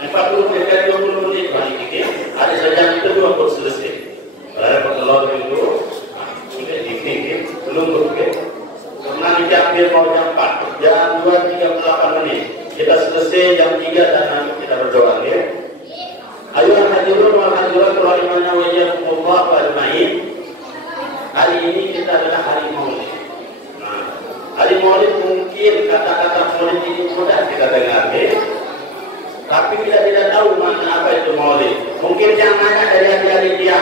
40 menit, 20 menit balik dikit. Ada sejam kedua pun selesai. Kalau bertelur dulu, sudah dikit, belum berkit. Karena diambil mau jam 4, jam 2:38 menit. Kita selesai jam 3 dan nanti kita berdoa ya. Ayo hadirin wal hadirat rahimana wa iyyakumullah wa ajmain. Hari ini kita adalah hari Maulid. Nah, hari Maulid mungkin kata-kata Maulid ini mudah kita dengar ya. Tapi kita tidak tahu makna apa itu Maulid. Mungkin yang nanya dari adik-adik dia,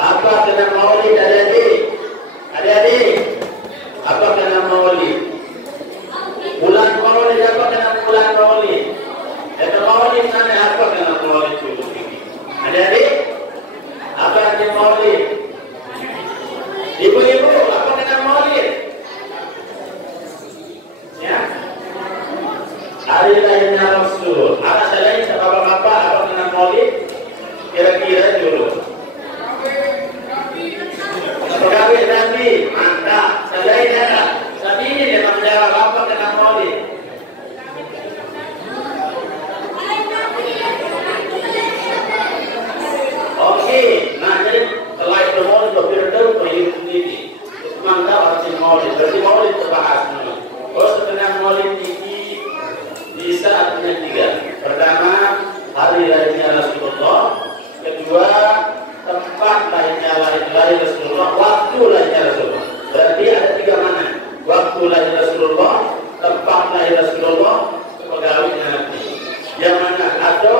apa kena Maulid adik-adik? Adik-adik, apa kena Maulid? Bulan Maulid apa kena bulan Maulid? Itu Maulid mana apa kena Maulid itu? Adik-adik, apa arti Maulid? Ibu-ibu, apa kena Maulid? Ya, hari lahirnya Rasul. Ada selain bapak-bapak apa kena Maulid? Kira-kira dulu. Pegawai Nabi, mantap. Selain ada, tapi ini dia menjawab apa kena Maulid? Oke, nah jadi setelah itu Maulid berpindah ke hidup sendiri. Mantap arti Maulid. Berarti Maulid terbahas dulu. Oh, sebenarnya Maulid ini bisa artinya 3. Pertama, hari lahirnya Rasulullah. Kedua, tempat lahirnya Rasulullah. Waktu lahirnya Rasulullah. Berarti ada 3 mana? Waktu lahir Rasulullah, tempat lahir Rasulullah, pegawainya Nabi. Yang mana? Atau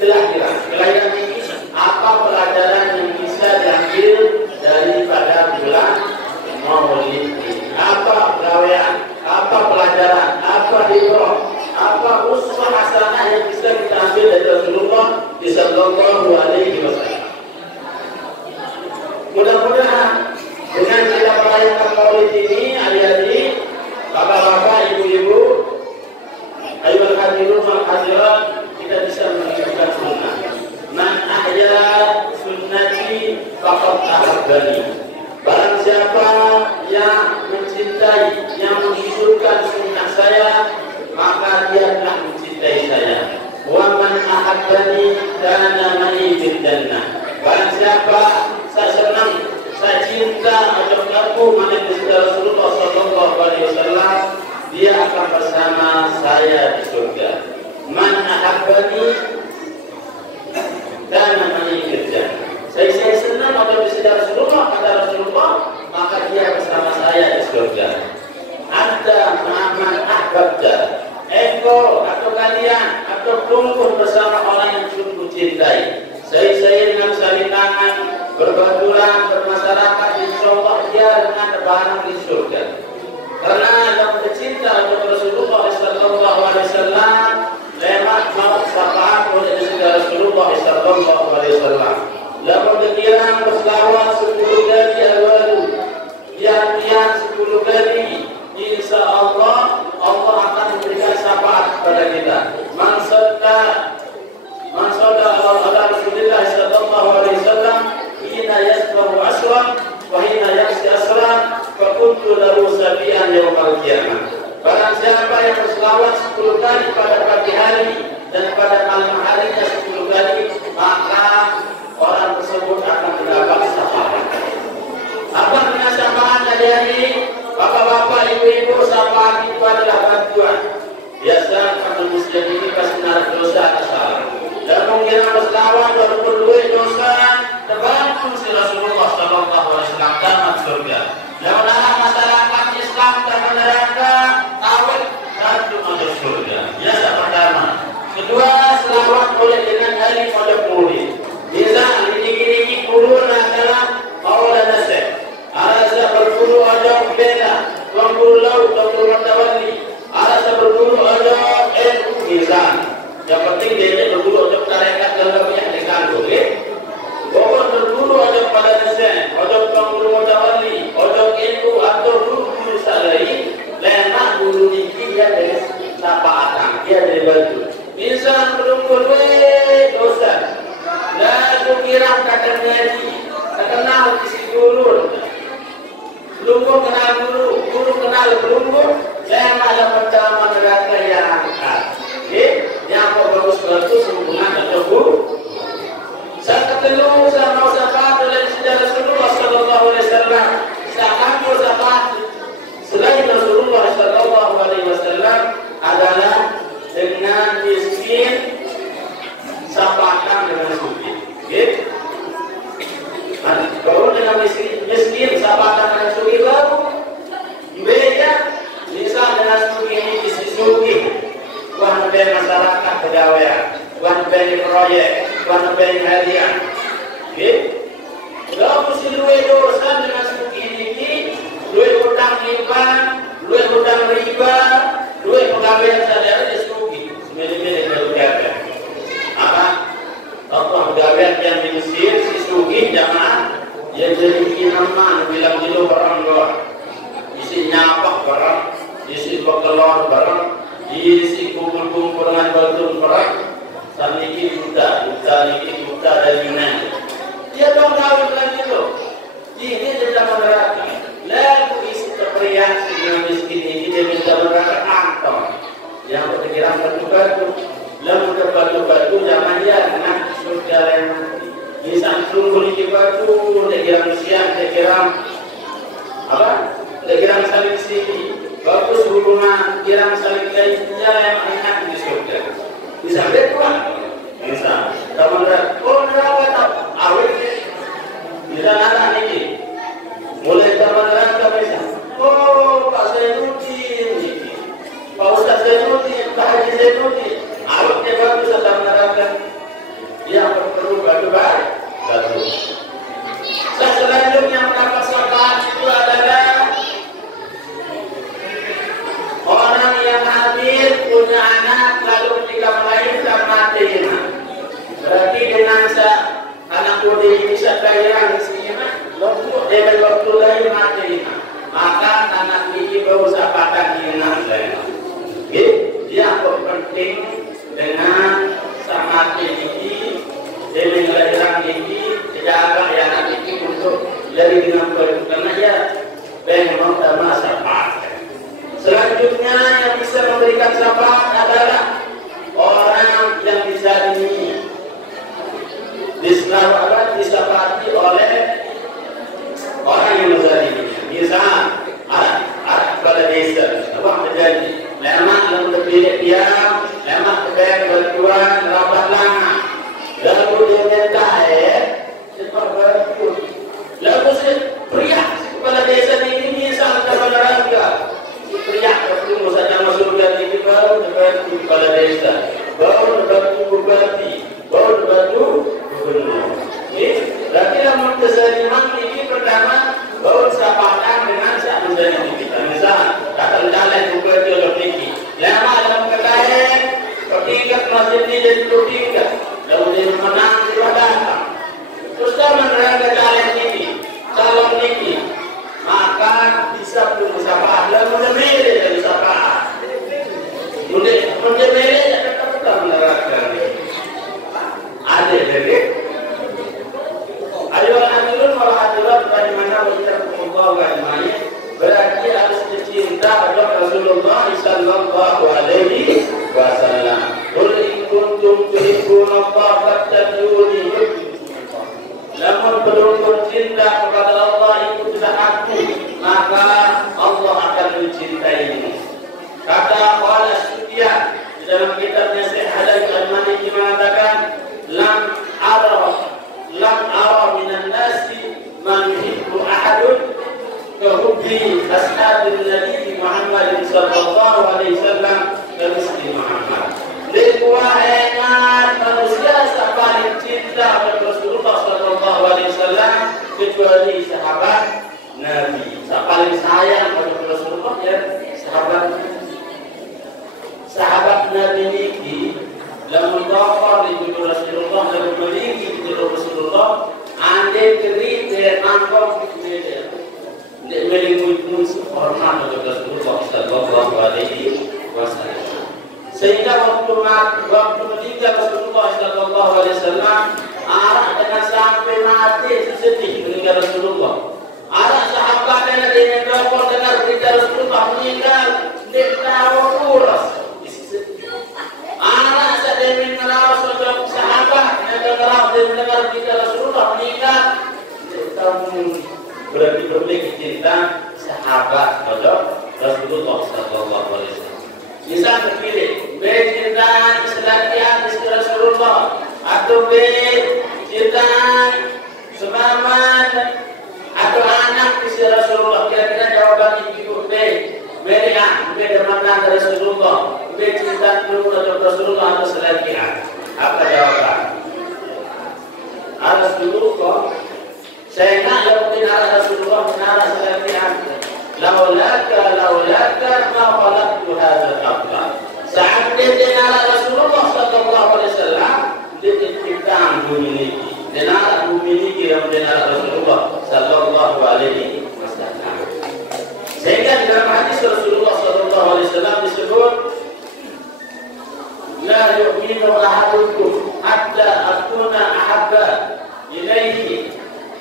kelahiran. Kelahiran ini apa pelajaran yang bisa diambil daripada bulan Maulid ini? Apa pegawaian? Apa pelajaran? Apa hikmah? Apa uswah hasanah yang bisa kita ambil dari Rasulullah sallallahu alaihi wasallam? Mudah-mudahan dengan kita merayakan Maulid ini, adik-adik, bapak-bapak, ibu-ibu, ayyuhal hadirun wal hadirat, kita bisa menunjukkan sunnah. Man ahya sunnati faqad ahabbani. Barang siapa yang mencintai, yang menghidupkan sunnah saya, maka dia telah mencintai saya. Wa man ahabbani kana ma'i fil jannah. Barang siapa saya senang, saya cinta ajak aku menikmati Rasulullah sallallahu alaihi wasallam, dia akan bersama saya di surga. Man ahabbani kana ma'i fil jannah. Saya senang ajak Rasulullah, kata Rasulullah, maka dia bersama saya di surga. Anta ma'aman ahbabta. Engkau atau kalian atau kumpul bersama orang yang sungguh cintai. Saya dengan saling tangan, berbaturan, bermasyarakat, insyaallah dia dengan barang di surga. Karena yang bercinta untuk Rasulullah sallallahu alaihi wasallam, lewat maut syafaat oleh Rasulullah sallallahu alaihi wasallam. Lalu dikira berselawat 10 kali al-walu, yang 10 kali, insya Allah Allah akan memberikan syafaat kepada kita. Man sadda ala Rasulillah sallallahu alaihi wasallam hina yasbahu asran wa hina yaksi asran fa kuntu lahu sabian yaumil qiyamah. Barang siapa yang berselawat 10 kali pada pagi hari dan pada malam harinya 10 kali, maka orang tersebut akan mendapat syafaat. Apa artinya syafaat adik-adik? Bapak-bapak, ibu-ibu, syafaat itu adalah bantuan. Biasa kami muslim ini pasti narik dosa atas salah. Dan mengira berselawat walaupun duit dosa, terbantu si Rasulullah sallallahu alaihi wasallam tamat surga. Yang melarang masyarakat Islam dan neraka, awet satu masuk surga. Ya, pertama. Kedua, selawat boleh dengan hari pada Maulid. Bisa ini kurun adalah Maulana Syekh. Ada berguru ada beda, berguru laut, berguru matawali. Ada berguru ada Mizan. Yang penting dia berguru ada tarekat dalam yang dikandu, okay? Bahwa berguru ada pada Syekh, ada berguru matawali, ada itu atau guru salai, lena guru ini dia dari sapaatan, dia dari baju. Mizan berguru dosa. Lalu kira kata ngaji, kenal isi guru. Belum kenal guru, guru kenal belum. Saya malah pertama neraka yang angkat. Yang bagus-bagus hubungan bukan beli proyek, bukan beli hadiah. Oke? Kalau mesti luwe dosa dengan suki ini, luwe hutang riba, luwe pegawai sadar di suki. Semili-mili kalau jaga. Apa? Contoh pegawai yang di Mesir, si suki jamaah, dia jadi inaman, bilang dulu barang luar. Isi nyapak barang, isi bekelor barang, isi kumpul-kumpul dengan batu barang. Saniki buta dari Yunan. Dia tahu lagi tu. Ini dia meneraka. Lalu isi terperiak dengan miskin ini dia minta meneraka antong. Yang berpikiran batu-batu. Lalu terbatu-batu zaman dia nak surga yang mati. Ini samsung kulit batu. Dia kira siang, dia kira apa? Dia kira saling sini. Bagus hubungan, kira saling kait yang enak di surga. Bisa berkuat. Bisa. Kamu neraka tak awet. Bisa anak ini. Mulai neraka bisa. Oh, Pak Zainuddin. Pak Ustaz Zainuddin, Pak Haji Zainuddin. Awetnya bagus dalam neraka. Yang perlu batu-batu. Satu. Selanjutnya mendapat syafaat itu adalah orang yang hadir punya anak lalu ketika melahirkan mati. Berarti dengan anak muda bisa bayar istrinya, dia waktu lahir mati. Maka anak ini baru sapatan hilang. Dia penting dengan sama ini, dia melahirkan ini, tidak ada yang anak ini untuk dari dengan karena dia memang sama syafaat. Selanjutnya yang bisa memberikan syafaat adalah orang yang bisa disyafaati oleh orang yang menzaliminya. Misal, kepala desa, apa menjadi lemak yang terpilih dia, lemak kebayang berjuang rapat lama, lalu dia minta cepat berjuang, lalu pria kepala desa ini misal kepala raga. Pria ketemu saja masuk dari baru berarti kepala desa, baru berarti bupati, baru berarti gubernur. Berarti dalam kezaliman ini pertama baru sapatan dengan sak menjadi kita. Misal datang jalan bupati atau tinggi, lama dalam kekayaan, ketiga masih ini jadi ketiga, lalu dia menang dia datang. Terus dalam rangka jalan ini, calon ini. Maka bisa berusaha dan menemeli dari usaha. Menemeli tetap neraka. Ada jadi. Ayo hadirin wal hadirat dari mana kita Allah ajmain. Berarti harus cinta kepada Rasulullah sallallahu alaihi wasallam. Qul in kuntum tuhibbuna Allah fattabi'uni. Namun belum cinta kepada Allah itu tidak aku, maka Allah akan mencintaimu. Kata Qala Sufyan di dalam kitabnya Syekh Halal Al-Maliki mengatakan, lam ara minan nasi man yuhibbu ahadun kahubbi ashabil Nabi Muhammad sallallahu alaihi wasallam kamisli Muhammad. Likuahengan manusia paling cinta kepada Rasulullah sallallahu alaihi wasallam kecuali sahabat Nabi. Paling sayang kepada Rasulullah ya sahabat Nabi ini lamun dafar di Rasulullah lamun memiliki di Rasulullah ande keri dan angkong media. Memiliki musuh hormat kepada Rasulullah sallallahu alaihi wasallam. Sehingga waktu meninggal Rasulullah sallallahu alaihi wasallam, arah dengan sampai mati sedih meninggal Rasulullah. Arah sahabat yang dengar berita Rasulullah meninggal, dia tahu uras. Arah sedih mengenal sahabat yang dengar berita Rasulullah meninggal, dia tahu berarti berlebih cinta sahabat pada Rasulullah sallallahu alaihi wasallam. Bisa terpilih cinta selatihan istri Rasulullah atau cinta semaman atau anak istri Rasulullah. Kira-kira jawaban itu Meriah, demandan Rasulullah, cinta dulu Rasulullah atau selatihan. Apa memiliki. Denara memiliki dan denara Rasulullah Sallallahu Alaihi Wasallam. Sehingga di dalam hadis Rasulullah Sallallahu Alaihi Wasallam disebut, la yu'minu ahadukum hatta akuna ahabba ilaihi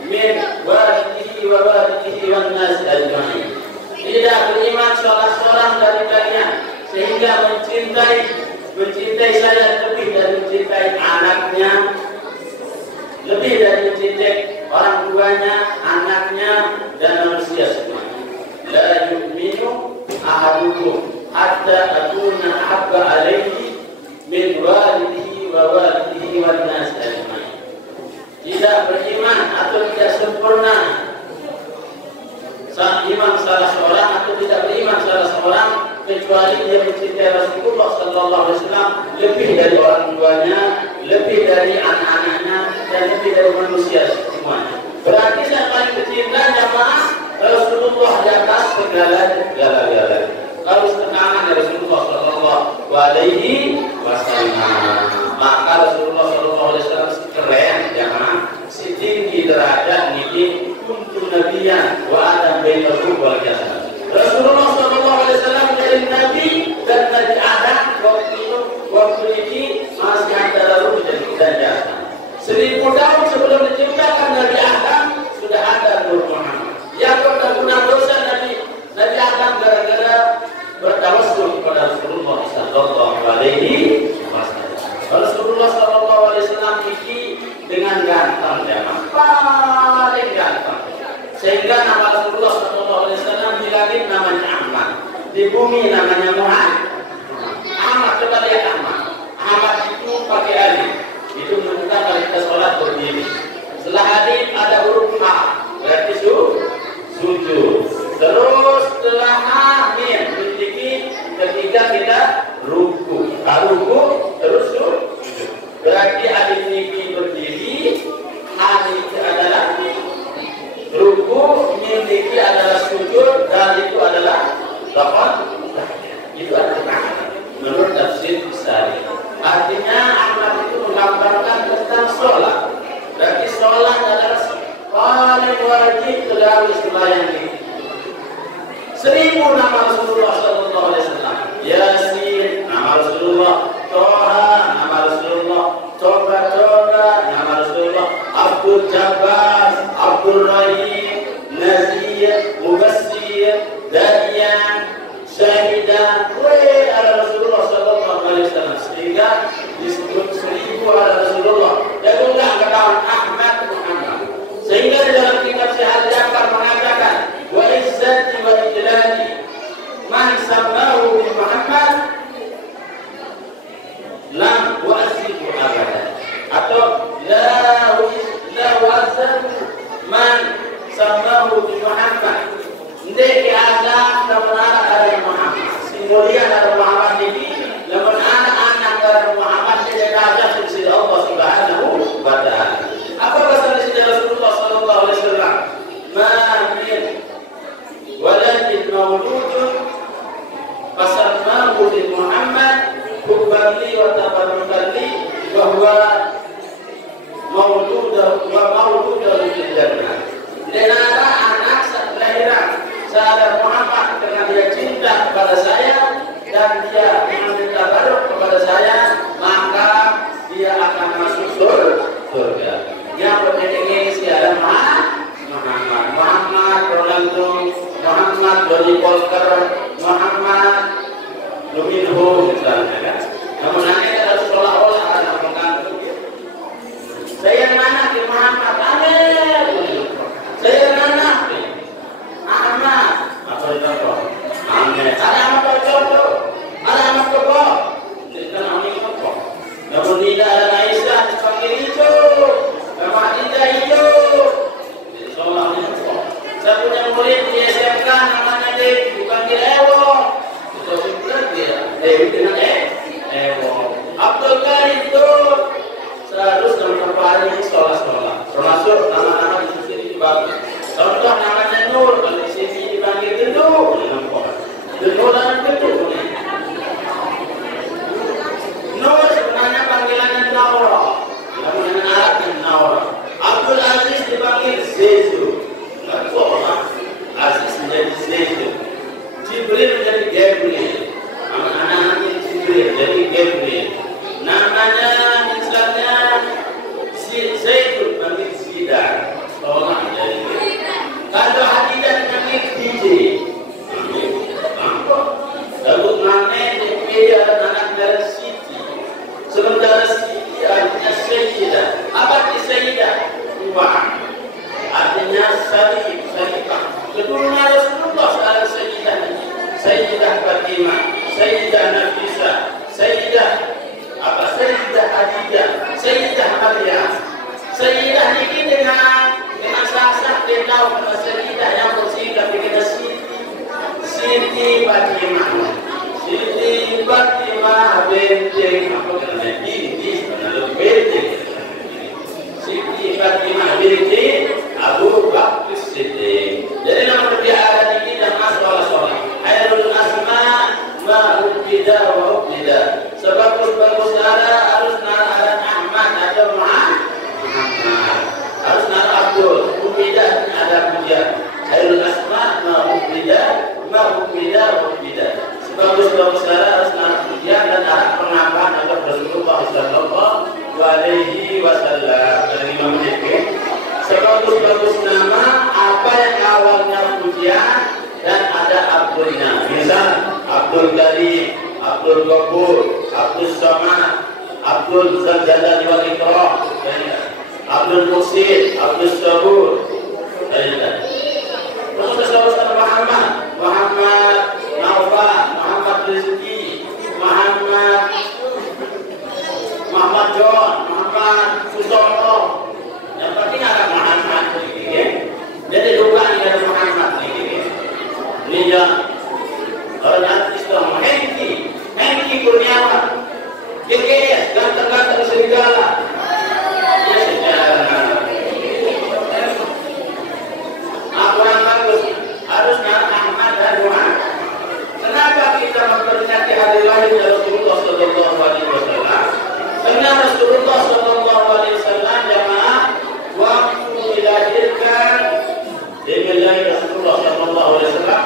min walidihi wa walidihi wan nas ajma'in. Tidak beriman salah seorang dari kalian sehingga mencintai saya lebih dari mencintai anaknya, lebih dari mencintai orang tuanya, anaknya, dan manusia semua. La yu'minu ahadukum hatta akuna ahabba alaihi min walidihi wa walidihi wan nas ajma'in. Tidak beriman atau tidak sempurna iman salah seorang atau tidak beriman salah seorang kecuali dia mencintai Rasulullah Sallallahu Alaihi Wasallam lebih dari orang tuanya, lebih dari anak-anaknya, dan lebih dari manusia semuanya. Berarti yang paling tercinta jamaah Rasulullah di atas segala-galanya. Kalau setengahnya Rasulullah Sallallahu Alaihi Wasallam, maka Rasulullah Sallallahu Alaihi Wasallam keren jamaah, si tinggi derajat niki kuntu nabiyan wa adam bainahu wal jasad. Rasulullah Sallallahu Alaihi Wasallam menjadi nabi dan Nabi Adam waktu ini masih antara ruh dan jasad. 1000 tahun sebelum diciptakan Nabi Adam sudah ada Nur Muhammad. Yang berguna dosa Nabi Adam gara-gara bertawassul kepada Rasulullah Sallallahu Alaihi Wasallam. Rasulullah Sallallahu Alaihi Wasallam ini dengan ganteng dan paling ganteng, sehingga nama Rasulullah Sallallahu Alaihi Wasallam di langit namanya Ahmad, di bumi namanya Muhammad. Ahmad, coba lihat Ahmad. Ahmad itu pakai alif, itu menunjukkan kalau kita sholat berdiri. Setelah alif ada huruf H, berarti sujud. Terus setelah Amin memiliki ketika kita ruku, terus sujud. Berarti alif ini berdiri, alif itu adalah ruku, memiliki adalah sujud, dan itu adalah rakaat. Itu adalah menurut tafsir Sari. Artinya Ahmad itu menggambarkan tentang sholat. Berarti sholat adalah paling wajib dari sembahyang ini. 1000 nama Rasulullah Sallallahu Alaihi Wasallam. Yasin nama Rasulullah, Toha nama Rasulullah, Toba nama Rasulullah, Abdul Jabbar, Abdul Rahim, Nazir, Mubassir, Dariyan, Syahidah, ada Rasulullah Sallallahu Alaihi Wasallam. Sehingga disebut 1000 ada Rasulullah. Dan juga ketahuan Ahmad Muhammad. Sehingga di dalam kitab Syahad Jafar mengatakan, wa izzati wa ijlali man sammahu bi Muhammad lam wa'azibu abadan. Atau la wa'azibu man sammahu bi Muhammad. Ndek azab kebenaran dari Muhammad. Simulia dari Muhammad ini, namun anak-anak dari Muhammad tidak ada sisi Allah Subhanahu wa Ta'ala. Apa bahasa dari Rasulullah Sallallahu Alaihi Wasallam? Ma'amin waladin mauludun fasammahu bi Muhammad hubban li wa tabarrukan li wa huwa mauludahu fil jannah. Denara anak kelahiran sahabat Muhammad karena dia cinta kepada saya dan dia mengambil tabarruk kepada saya, maka dia akan masuk surga. Yang berdefinisi adalah Muhammad Ronaldo, Muhammad Doni Polker, Muhammad Luminho misalnya kan. Namun ini adalah seolah-olah ada mengandung. Saya anak di Muhammad, amin. Saya anak di Ahmad, apa itu? Amin. Ada apa contoh? Ada apa kok? Kita amin kok. Namun tidak ada Aisyah dipanggil itu. Nama tidak itu. Saya punya murid di SMK namanya Dewi, dipanggil Ewo. Itu benar dia. Dewi dengan Ewo. Abdul Karim itu seharusnya memperpanjang sekolah-sekolah. Termasuk nama-nama di sini bagus. Contoh namanya Nur, kalau di sini dipanggil Gedu. Gedu dan Gedu. Nur sebenarnya panggilannya Naura. Namun dengan Arab Sayyidah Maryam. Sayyidah ini dengan sah-sah dia tahu kata Sayyidah yang bersihkan kita Siti Fatimah. Siti Fatimah binti apa namanya? Binti sebenarnya binti. Siti Fatimah binti Abu Bakar Siddiq. Jadi nama dia ada di dalam asal-asal. Airul asma ma'ubida wa ubida. Sebagus-bagus harus ada Ahmad atau Muhammad. Harus ada Abdul. Ubida ada pujian. Airul asma ma'ubida wa ubida. Sebagus-bagus harus ada pujian dan ada penambahan agar Rasulullah sallallahu alaihi wasallam. Dari Imam Nawawi. Sebagus-bagus nama apa yang awalnya pujian dan ada Abdulnya. Misal Abdul Ghani, Abdul Ghafur, Abdul Samad, Abdul Jalal wal Ikram, Abdul Muhsin, Abdul Sabur. Terus saudara Muhammad, Muhammad Naufal, Muhammad Rizki, Muhammad John, Muhammad Susono. Yang penting ada Muhammad ini. Jadi bukan ada Muhammad ini. Ini ya. Orang Islam Hengki Kurniawan. Jadi ganteng-ganteng serigala. Ya sejarah. Apa yang bagus harus Ahmad dan Muhammad. Kenapa kita memperingati hari lahir Rasulullah sallallahu alaihi wasallam? Karena Rasulullah sallallahu alaihi wasallam jamaah waktu dilahirkan dimulai Rasulullah sallallahu alaihi wasallam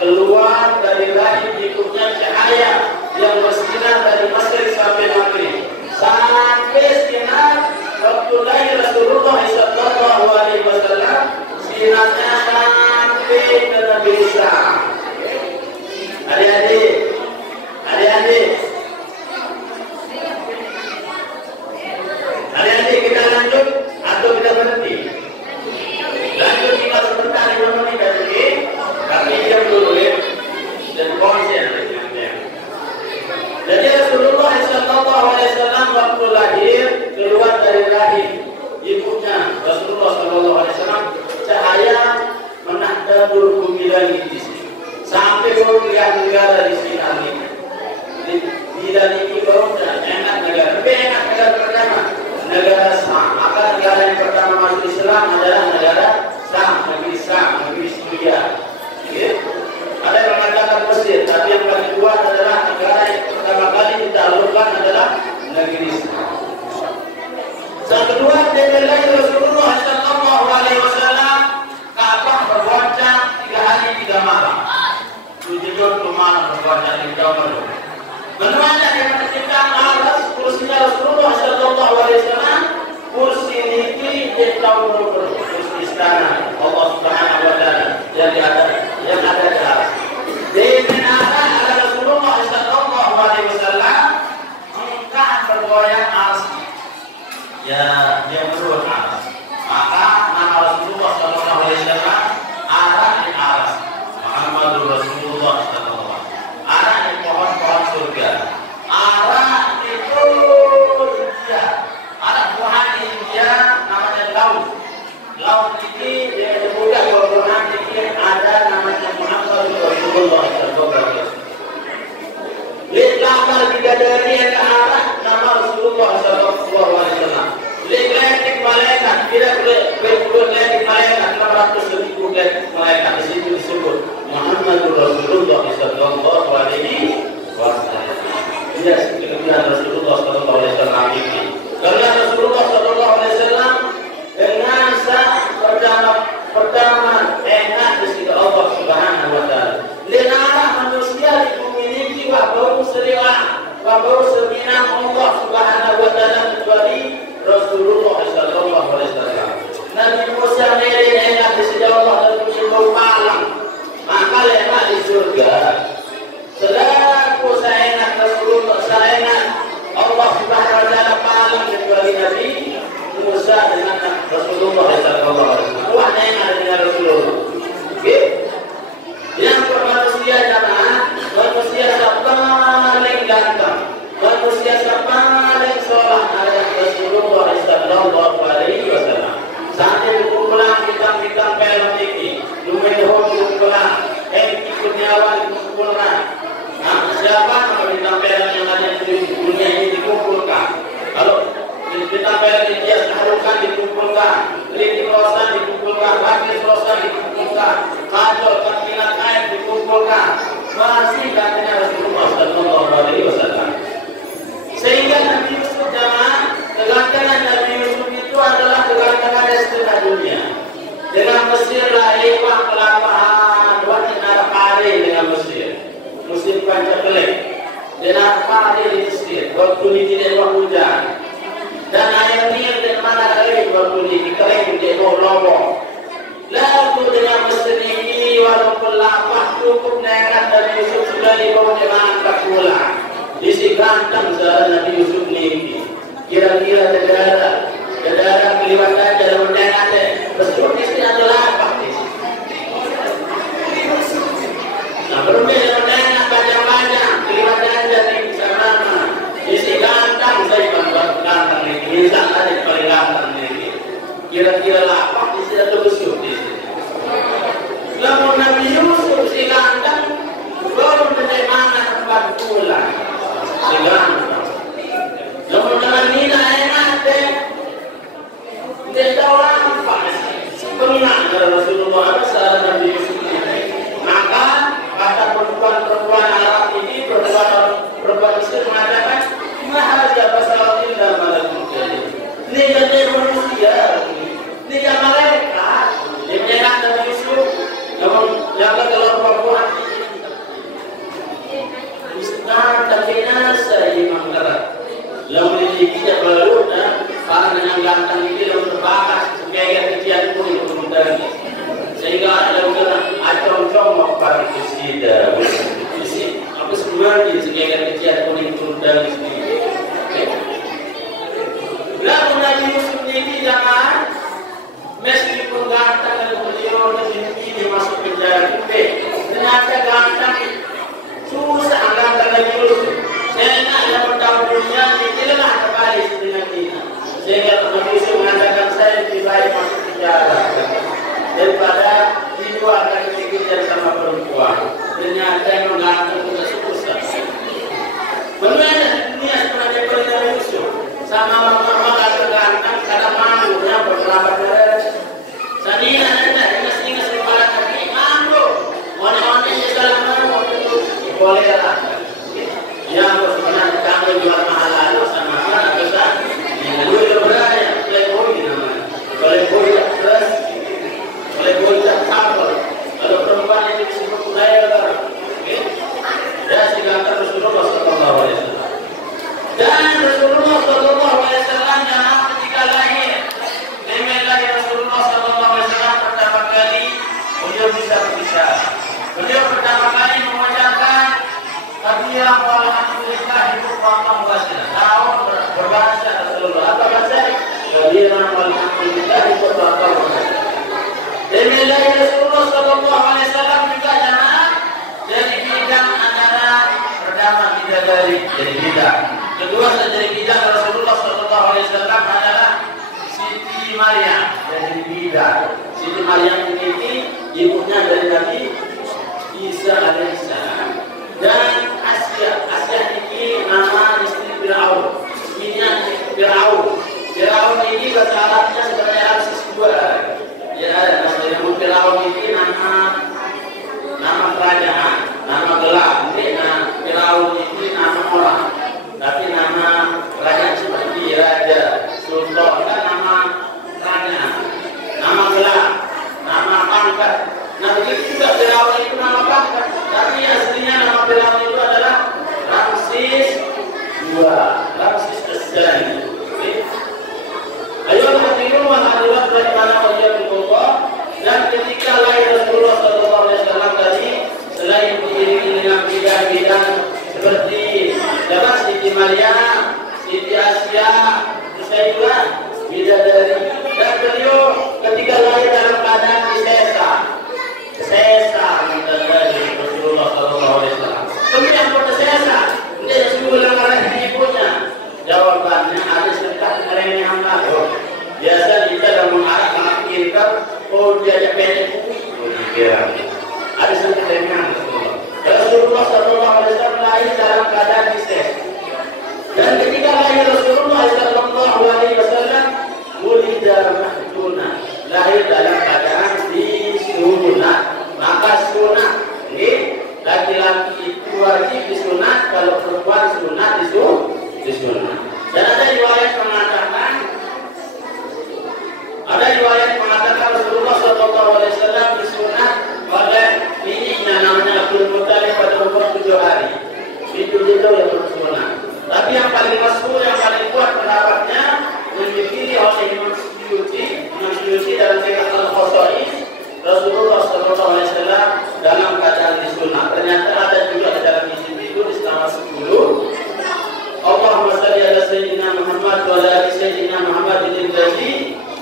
keluar dari rahim ikutnya cahaya yang bersinar dari masyriq sampai maghrib. Sampai sinar waktu lahir Rasulullah sallallahu alaihi wasallam sinarnya sampai ke Nabi Isa. Adik-adik kita lanjut atau kita berhenti? Lanjut kita sebentar 5 menit lagi. Kami diam dulu ya. Dan konsen. Jadi Rasulullah sallallahu alaihi wasallam waktu lahir keluar dari rahim ibunya Rasulullah sallallahu alaihi wasallam cahaya menahdatul bumi langit di sini. Sampai baru lihat negara di sini ini. Di dalam ini baru enak negara. Enak negara pertama. Negara Sam. Maka negara yang pertama masuk Islam adalah negara Sam, negeri Syria. Ya. Ada yang mengatakan Mesir, tapi yang paling kedua adalah negara yang pertama kali ditaklukkan adalah negeri Sam. Yang kedua, dari Rasulullah sallallahu alaihi wasallam Ka'bah bergoncang 3 hari 3 malam. 7 malam bergoncang 3 malam. Menuanya yang menciptakan alas kursinya Rasulullah sallallahu alaihi wasallam kursi ini di tahun kursi istana Allah Subhanahu wa taala yang ada di atas. Di menara ada Rasulullah sallallahu alaihi wasallam engkau bergoyang alas. Ya, dia menurut alas. Maka nama Rasulullah sallallahu alaihi wasallam arah di alas. Muhammadur Rasulullah sallallahu alaihi wasallam. Arah di pohon-pohon surga. Arah itu India. Arah Tuhan India namanya laut. Laut ini dia disebutkan bahwa Tuhan ini ada namanya Muhammad Rasulullah sallallahu alaihi wasallam. Lihat gambar bidadari yang ke arah nama Rasulullah sallallahu alaihi wasallam. Lihat letik malaikat, tidak letik malaikat 600.000 letik malaikat di situ disebut Muhammad Rasulullah tapel dihias, harukan dikumpulkan, lipstick rosa dikumpulkan, lapis rosa dikumpulkan, kajol, katilan air dikumpulkan. Masih katanya Rasulullah Sallallahu Alaihi Wasallam. Sehingga Nabi Yusuf jamaah, kegantengan Nabi Yusuf itu adalah kegantengan setengah dunia. Dengan Mesir lahir kelaparan, wanita pare dengan Mesir, musim Pancasila. Dengan pare di Mesir, waktu ini tidak hujan. Dan air Nil dari mana kering waktu ini kering di Lombok. Lalu dengan Mesir ini walaupun lapar cukup nekat dari Yusuf sudah dibawa dengan pulang. Isi ganteng seorang Nabi Yusuf ini. Kira-kira negara kelihatan dalam menengahnya. Meskipun istri adalah apa? Nah, berumur dalam menengah banyak-banyak. Kelihatan dari sana. Isi ganteng saya membuat ganteng ini. Misalnya ada paling ganteng ini. Kira-kira apa? Isi ada besuk di sini. Lalu Nabi Yusuf si ganteng baru menerima tempat pulang. Silang, teman-teman ini enak deh. Dia tahu apa sih? Pernah Rasulullah bersama Nabi Yusuf ini. Maka kata perempuan Arab ini, perempuan Mesir mengatakan, "Mahaja basarin dan malaikat." Ini jadi manusia, ini jadi malaikat. Dia enak Nabi Yusuf, namun jaga kalau perempuan. Takina saya manggarat. Lalu ini tidak baru dan karena yang ganteng ini lalu terbakar sebagai kecian pun itu mendarat. Sehingga ada acong-acong pada kesida. Isi apa sebenarnya sebagai kecian pun itu mendarat sendiri. Lalu Nabi Yusuf ini jangan meskipun ganteng dan beliau ini masuk penjara itu ternyata ganteng. Susah angkat lagi dulu. Saya nak yang bertabuhnya dikiralah kembali dengan kita. Sehingga Nabi Yusuf mengatakan saya lebih baik masuk penjara daripada diluarkan dikejar sama perempuan. Ternyata yang menggantung kita susah. Bagaimana dunia sebenarnya pada Nabi Yusuf sama mama tergantang karena malunya berkelabat beres. Sanina ingat sebarat lagi malu. Mana-mana yang salah malu. Bolehlah. Yang sebenarnya kami jual mahal lalu sama mana besar. Yang dulu beraya, playboy namanya. Playboy plus, playboy kabel. Kalau perempuan ini disebut player. Dan silakan Rasulullah Sallallahu Alaihi Wasallam. Dan Rasulullah Sallallahu Alaihi Wasallam yang ketika lahir, lahir Rasulullah Sallallahu Alaihi Wasallam pertama kali beliau bisa berbicara. Beliau pertama kali mengucapkan Kabirah walhamdulillah hidup Allah wasila. Tahu berbahasa Rasulullah. Apa bahasa? Kabirah walhamdulillah hidup Allah wasila. Demikian Rasulullah Sallallahu Alaihi Wasallam juga jamaah dari bidang antara pertama bidadari dari bidang. Kedua dari bidang Rasulullah Sallallahu Alaihi Wasallam adalah Siti Maryam dari bidang. Siti Maryam ini ibunya dari Nabi Isa alaihissalam. Dan Asia ini nama istri Fir'aun. Ini Fir'aun. Fir'aun ini bahasa Arabnya sebenarnya Ramses II. Ya, nama Fir'aun ini nama kerajaan, nama gelar. Fir'aun ini nama orang. Tapi nama kerajaan seperti raja, sultan, dan nama kerajaan, nama gelar, nama pangkat. Nah begitu juga Fir'aun itu nama pangkat. Tapi aslinya nama Fir'aun itu adalah Ramses II, Ramses Asani. Ayo hadirin wa hadirat dari mana wajah Allah. Dan ketika lahir Rasulullah Sallallahu Alaihi Wasallam tadi, selain diiringi dengan bidang-bidang seperti dalam Siti Maryam, Siti Asia, Usaidah, bidadari, dan beliau ketika lahir dalam keadaan disesa. Sesa dari Rasulullah Sallallahu Alaihi Wasallam. Kemudian pada sesa, dia sudah oleh ibunya. Jawabannya ada sekitar kalian yang tahu. Biasa kita dalam mengarah anak kita, oh dia pendek bumi. Ada sekitar yang Rasulullah Sallallahu Alaihi Wasallam lahir dalam keadaan disesa. Dan ketika lahir Rasulullah Sallallahu Alaihi Wasallam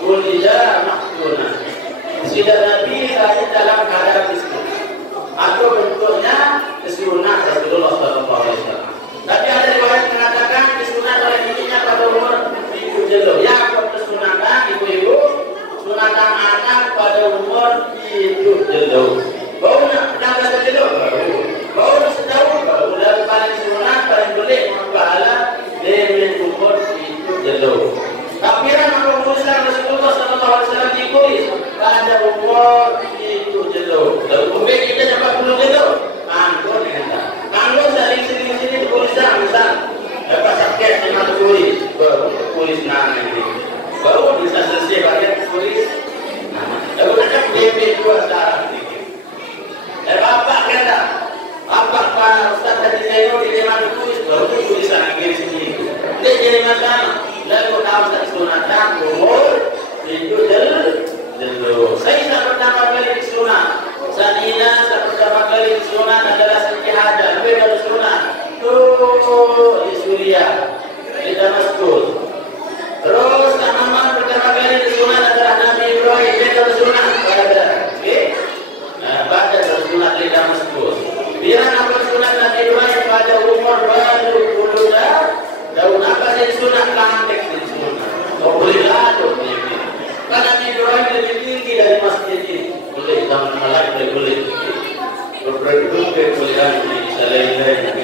wulida mahduna. Sudah Nabi lahir dalam keadaan miskin atau bentuknya kesunat Rasulullah SAW. Tapi ada riwayat mengatakan kesunat oleh ibunya pada umur 7 jelo. Ya, kesunatan ibu-ibu sunatan anak pada umur 7 jelo. Bau nak 16 jelo bau setahun bau dan paling sunat paling boleh pahala dari umur 7 jelo. Tapi nama urusan Rasulullah SAW ditulis pada umur 7 jelo. Lalu umur kita dapat 10 jelo. Anggur kita. Anggur sering-sering tulisan misal. Dapat sakit cuma tulis. Tulis nama ini. Baru bisa selesai bagian tulis. Lalu ada DP 2 sekarang. Bapak kata, bapak Pak Ustaz tadi saya di mana tulis baru tulisan akhir sini. Dia jadi masalah. Lalu tahu tak sunatan umur 7 jelo. Saya tak pertama kali disunat. Sanina tak pertama kali disunat adalah setihadah. Lebih dari sunat. Tuh di Suriah, di Damaskus. Terus Muhammad pertama kali disunat adalah Nabi Ibrahim. Dia dari sunat pada, pada dari sunat di Damaskus. Dia nak sunat Nabi Ibrahim pada umur baru 20 tahun. Daun apa yang sunat lantik di sunat. Oh boleh lalu ini. Karena Nabi Ibrahim lebih tinggi dari masjid ini. Boleh zaman malam boleh. Berdua boleh lalu di selain-lain.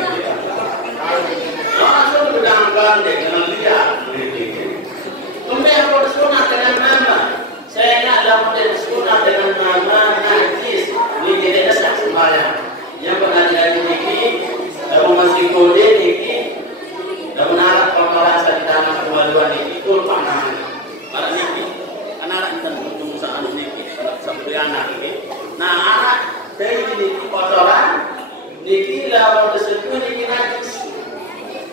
Langsung berangkat dengan lihat tinggi. Kemudian kalau sunat dengan nama, saya nak dapat sunat dengan nama najis. Ini tidak sah sembahyang. Yang pernah jadi ini, kamu masih kode ini. Dan menarik pembahasan di dalam kemaluan ini itu panah. Malah ini anak itu ujung saat ini sampai anak ini. Nah anak dari ini kotoran, ini lawan tersebut ini najis.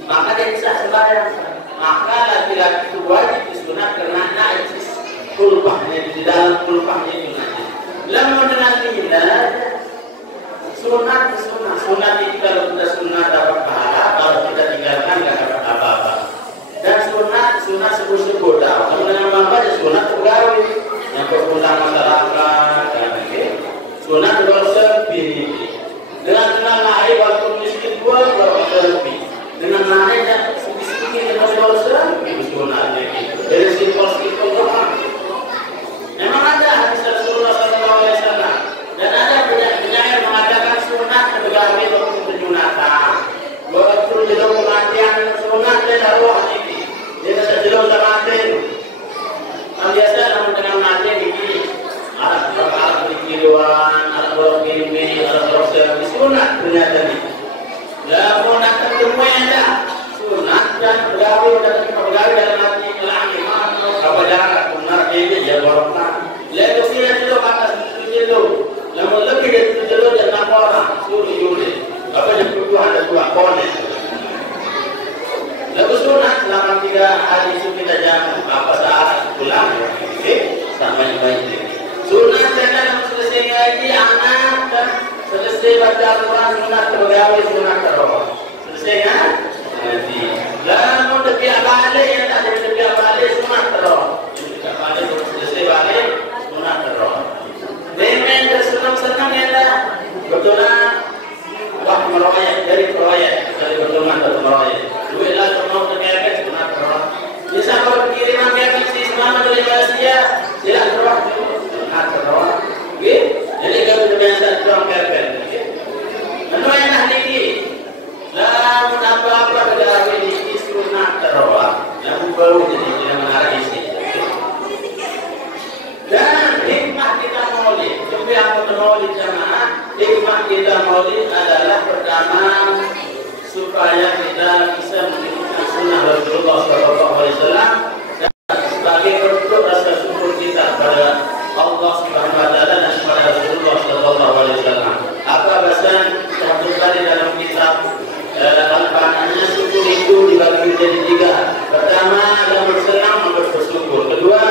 Maka dia bisa sembahyang. Maka laki-laki itu wajib disunat karena najis. Kulpahnya di dalam kulpahnya itu najis. Lalu dengan ini sunat. Sunat itu kalau kita sunat dapat pahala, kalau kita tinggalkan tidak dapat apa-apa. Dan sunat sebut-sebut. Kalau dengan apa aja sunat pegawai yang berpulang masyarakat. Sunat berdosa lebih. Dengan lain waktu miskin dua berdosa lebih. Dengan lain yang sedikit berdosa itu sunatnya. Dari simpel-simpel doang. Memang ada hadis Rasulullah SAW. Dan ada penyair mengatakan sunat pegawai untuk sunatan. Waktu jelo kematian sunat dan arwah ini. Dia tak jelo tak mati. Biasa namun dengan mati ini. Alat berkiluan, alat berkini, alat berkini. Sunat ternyata ini. Dah mau nak ketemu ada. Sunat dan pegawai dan pegawai dalam hati kelani. Apa jarak benar ini ya borokna. Lalu sini jelo kata jelo. Namun lebih dari itu jelo dan orang suruh yule. Apa yang kedua ada dua konek. Lalu sunat selama 3 hari itu kita jangan apa saat pulang. Sampai baik. Sunat jangan selesai ngaji anak dan selesai baca Al-Quran sunat pegawai sunat terus. Selesai kan? Nanti. Lalu dekat balik yang tak ada dekat balik sunat terus. Dekat balik selesai balik sunat terus. Demen senang-senang ya tak? Betulan wah meroyek dari proyek dari betulan ke meroyek. Duit lah semua terkait sunat terus. Bisa kalau kiriman kami si semua dari Malaysia tidak terus sunat terus. Jadi kalau biasa terus kepet. Menurut yang lagi, lalu apa-apa pegawai ini sunat terus. Lalu baru jadi yang menarik isi. Dan hikmah kita maulid, sampai aku maulid jamaah, hikmah kita maulid adalah pertama supaya kita bisa mengikuti sunnah Rasulullah SAW dan sebagai bentuk rasa syukur kita pada Allah Subhanahu Wa Taala dan kepada Rasulullah SAW. Apa bahasan satu kali dalam kitab Al-Bananya syukur itu dibagi menjadi 3. Pertama, yang bersenang bersyukur. Kedua,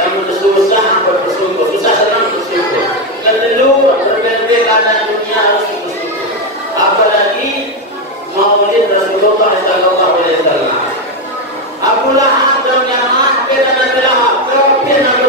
yang bersusah bersyukur. Susah senang bersyukur. Kedua, berbagai keadaan dunia harus bersyukur. Apalagi maulid Rasulullah SAW. Abu Lahab dan Yamah beda dan beda. Kafir Abu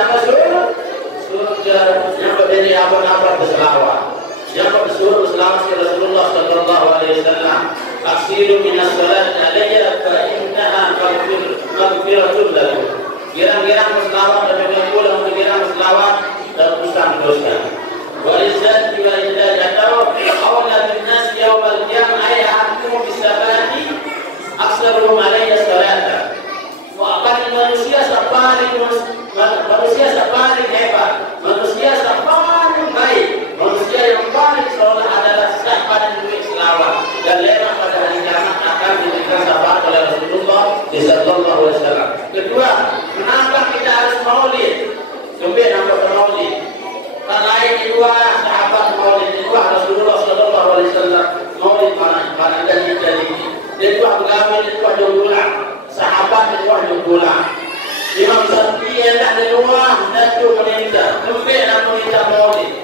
apa surga yang berdiri apa-apa berselawat. Yang bersuruh selawat si Rasulullah sallallahu alaihi wasallam. Aksiru minas salat alayya fa innaha maghfiratul lakum. Girang-girang berselawat dan mengulang girang berselawat dan usang dosa. Wa izzati wa idajatu awla bin nas yawmal qiyamah ay ahkum bisabati aktsaruhum alayya salata. Wa akan manusia paling hebat, manusia paling baik, manusia yang paling soleh adalah siapa yang selawat dan lewat pada hari kiamat akan diberikan syafaat oleh Rasulullah sallallahu alaihi wasallam. Kedua, kenapa kita harus maulid? Kemudian nampak maulid. Tak lain dua sahabat maulid, dua Rasulullah sallallahu alaihi wasallam maulid mana jadi dia dua pegawai, dia dua jumlah sahabat, dua jumlah. Imam Syafi'i hendak di luar dan itu meninggal. Kemudian meninggal maulid.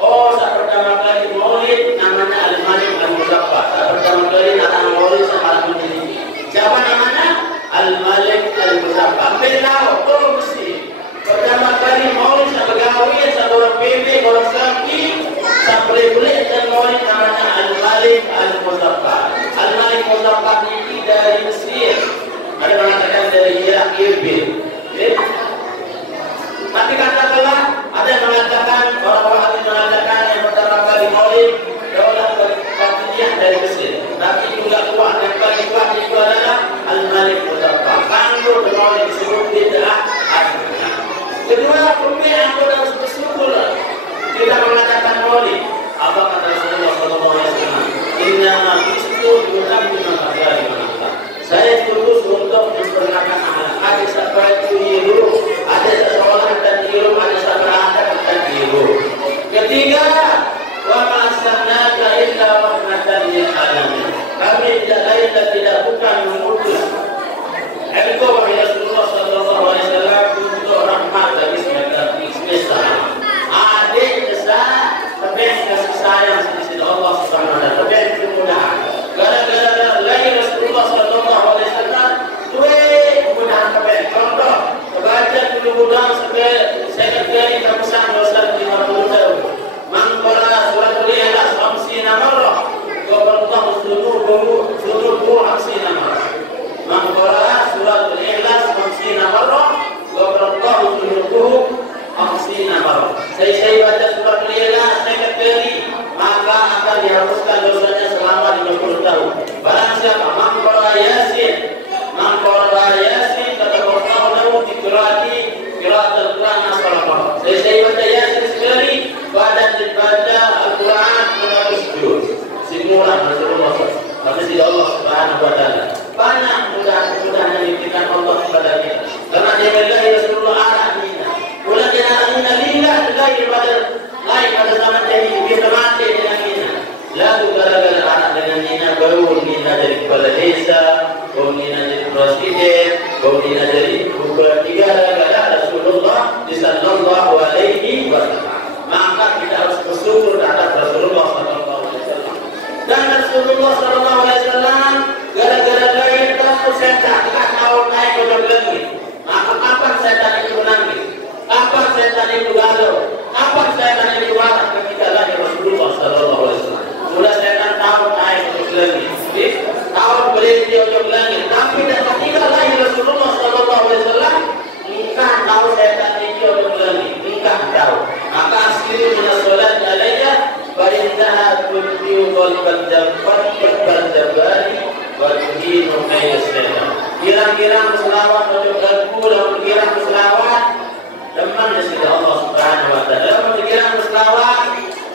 Oh, saat pertama kali maulid namanya Al-Malik Al-Muzaffar. Saat pertama kali nama maulid sama Al-Malik. Siapa namanya? Al-Malik Al-Muzaffar. Benar, oh mesti. Pertama kali maulid sama pegawai, satu orang PB, orang Syafi'i, sampai beli dan maulid namanya Al-Malik Al-Muzaffar. Al-Malik Al-Muzaffar ini dari Mesir. Ada mengatakan dari Irak, Irbil. Tapi katakanlah ada yang mengatakan, orang-orang yang mengatakan yang pertama kali maulid daulah Fatimiyah dari Mesir. Tapi juga kuat yang paling kuat itu adalah Al-Malik Muzaffar. Kantor maulid disebut bid'ah aslinya. Kedua, kemudian aku harus bersyukur kita mengatakan maulid. Apa kata Rasulullah sallallahu alaihi wasallam? Inna ma bistu yuhammidu al-qadari manasa. Saya tulus untuk memperkenalkan ada sampai tiru, ada seseorang dan tiru, ada seseorang dan tiru. Ketiga, wa ma'asannaka illa rahmatan lil alamin. Kami tidak lain dan tidak bukan mengutus engkau wahai Rasulullah sallallahu alaihi wasallam untuk rahmat bagi semesta. Adik besar, tapi kasih sayang di sisi Allah Subhanahu wa taala, tapi kemudahan. Gara-gara lain Rasulullah sallallahu alaihi wasallam kemudahan kepada contoh kebaca dulu mudah saya kali kamusan dosa 50 tahun mangkala surat al-ikhlas 50 marrah qaballahu sunubu 50 marrah mangkala surat al-ikhlas 50 marrah qaballahu sunubu 50 marrah. Saya baca surat al-ikhlas saya kali maka akan dihapuskan dosanya selama 50 tahun. Barang siapa mangkala yasin kata Allah lahu dikerati qiraat al-Quran as-salat. Saya baca Yasin sekali badan dibaca Al-Quran melalui sujud. Simulan Rasulullah tapi tidak Allah Subhanahu wa taala. Banyak mudah-mudahan yang diberikan Allah kepada kita. Karena dia bilang Rasulullah alamin. Bulan jangan lillah lain pada zaman jahiliyah kita mati dengan Nina. Lalu gara-gara anak dengan Nina baru Nina jadi kepala desa, baru Nina jadi presiden, baru Nina jadi bukan tiga gara-gara Rasulullah sallallahu alaihi wasallam. Maka kita harus bersyukur terhadap Rasulullah sallallahu alaihi wasallam. Dan Rasulullah sallallahu alaihi wasallam gara-gara lahir kalau setan tidak tahu naik ke langit. Maka kapan setan itu menangis? Kapan setan itu galau? Kapan setan itu marah ketika lahir Rasulullah sallallahu alaihi wasallam? Sudah setan tahu naik ke langit. Tahu berhenti ke langit. Tapi ketika lahir Rasulullah sallallahu alaihi wasallam, nikah tahu setan itu ke langit. Nikah tahu. Maka akhirnya dengan salat alaiya fainnaha tudhi'u qalbal jabari wa tudhi'u kayda syaitan. Kirang-kirang selawat untuk kalbu dan kirang selawat teman di sisi Allah Subhanahu wa taala. Kirang selawat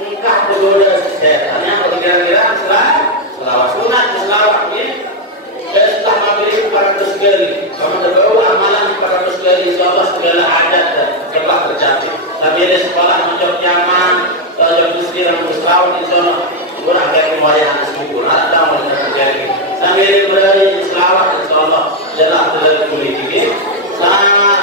nikah tergoda setan. Yang kirang-kirang selawat sunat selawat ya. Setelah maghrib 400 kali. Kamu terbawa amalan 400 kali insyaallah segala hajat telah tercapai. Sambil sekolah macam nyaman, kalau muslim yang berselawat insyaallah kurang kayak kemuliaan syukur. Ada mau terjadi. Sambil berada selawat insyaallah jelas terjadi politik. Sangat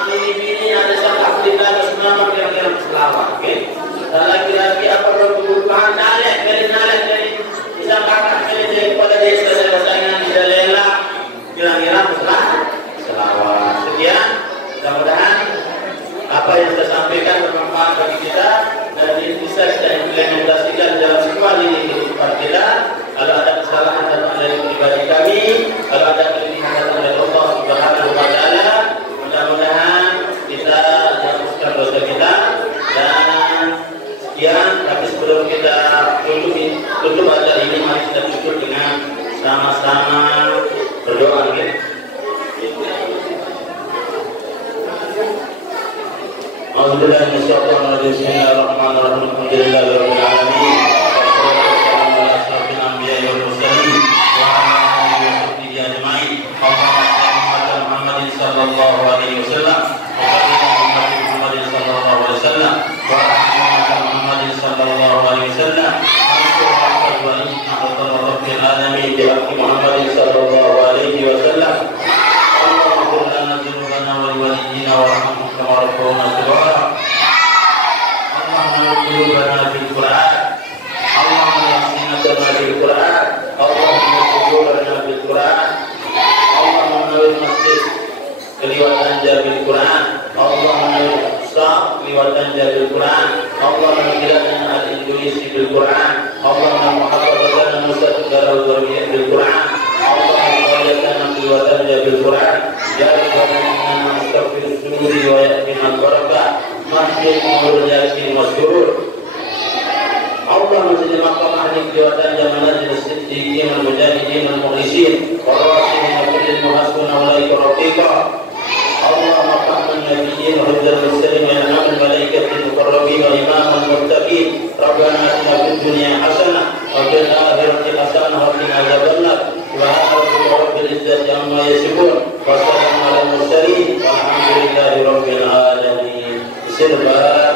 Alhamdulillah, bismillahirrahmanirrahim. Alhamdulillahirabbil alamin. Wassalamu ala asyrafil anbiya'i wal mursalin wa ala alihi wa sahbihi ajma'in. Allahumma salli ala Muhammadin sallallahu alaihi wasallam wa ala Muhammadin sallallahu alaihi wasallam wa ala Muhammadin sallallahu alaihi wasallam. Wa inna rabbil alamin bi haqqi Muhammadin sallallahu alaihi wasallam. Allahumma lana dzunubana wa liwalidina warhamhum kama rabbawna shighara. Allahumma qulubana bil Qur'an. Allahumma yasinatana bil Qur'an. Allahumma qulubana bil Qur'an. Allahumma nawwir masjid liwat anja bil Qur'an. Allahumma nawwir saf liwat anja bil Qur'an. Allahumma qilana al Indonesia bil Qur'an. Allahumma muhabbatan mustaqbal al-dhurriyyah bil Qur'an. Allahumma qilana liwat anja bil Qur'an. Ya Rabbana inna nastaghfiruka dzunuri wa ya'tina al-barakah. Masjid Nurul Yasin Masyhur. Allah masjid maqam ahli jawatan jamanan as-siddiqin al-mujahidin al-mukhlisin wa rasulina kullil muhasbuna wa laikur rafiqa. Allah maqaman nabiyyin wa hifdzal mursalin wa imamul malaikatil muqarrabin wa imamul muttaqin. Rabbana atina fid dunya hasanah wa fil akhirati hasanah wa qina adzabannar. Subhana rabbil izzati amma yasifun wa salamun alal mursalin walhamdulillahi rabbil alamin. Silva